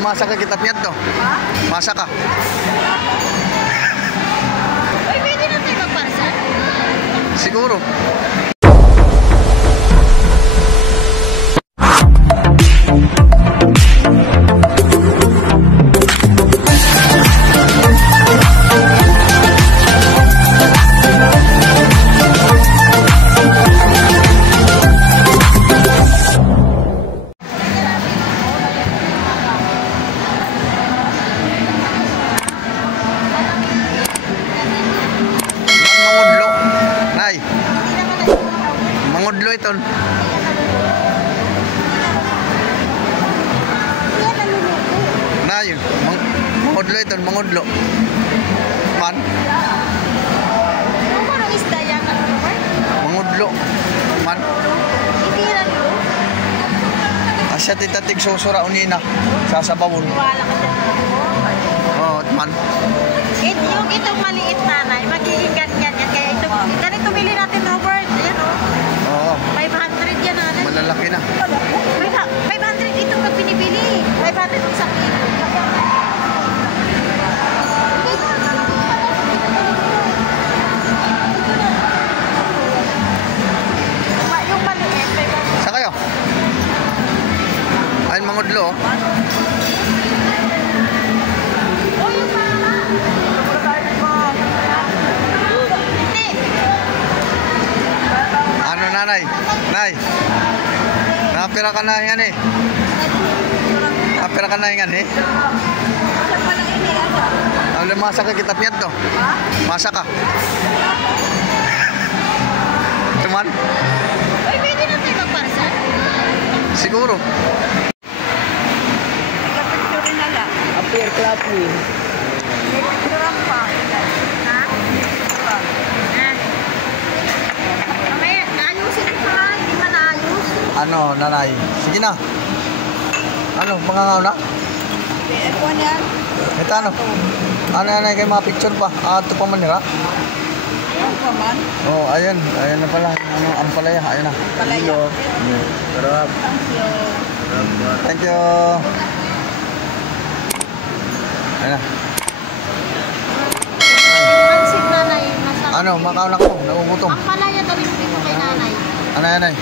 masa ka kita piyat to. Ha? Masa ka. Uy, pwede na tayo magparsan? Siguro. Mangudlo ito. Na yun. Mangudlo ito. Mangudlo. Man. Ano isda yan? Mangudlo. Man. Ikiran mo? Asya titatig susura unina. Sasabawon. Wala ka dyan. Oo, man. Yung itong maliit nanay, magiging ganyan yan. Kaya ito, ganito bili natin, Robert. Ayan o. Oo. 500 yan nanay. Malalaki na. 500 ito pag pinibili. 500 ang sakit. Yung maliit, 500. Sa kayo? Ayun, mangudlo. Oh. Ano nanay? Nay. Napira ka na yan eh. Napira ka na yan eh. Ano masa ka kita piyat to? Masa ka. Tuman? Uy, pwede na tayo magparsan? Siguro. Nagkapicture na lang. Appear club win. May picture pa. Ha? Mamaya, naayusin ko ha. Hindi man naayos. Ano nanay? Sige na. Ano, mangangaw na? Ano yan? Ito ano? Ano nanay kayo mga picture pa? Ito pa man nila? Ayan pa man. Oh, ayun. Ayun na pala. Ano, ang palaya. Ayun na. Palaya. Sarap. Thank you. Thank you. Ayun na. Pansit nanay. Nasa Ano, makaw na ko. Nagugutom. ang palaya dali mo dito kay nanay. Ano yan ay?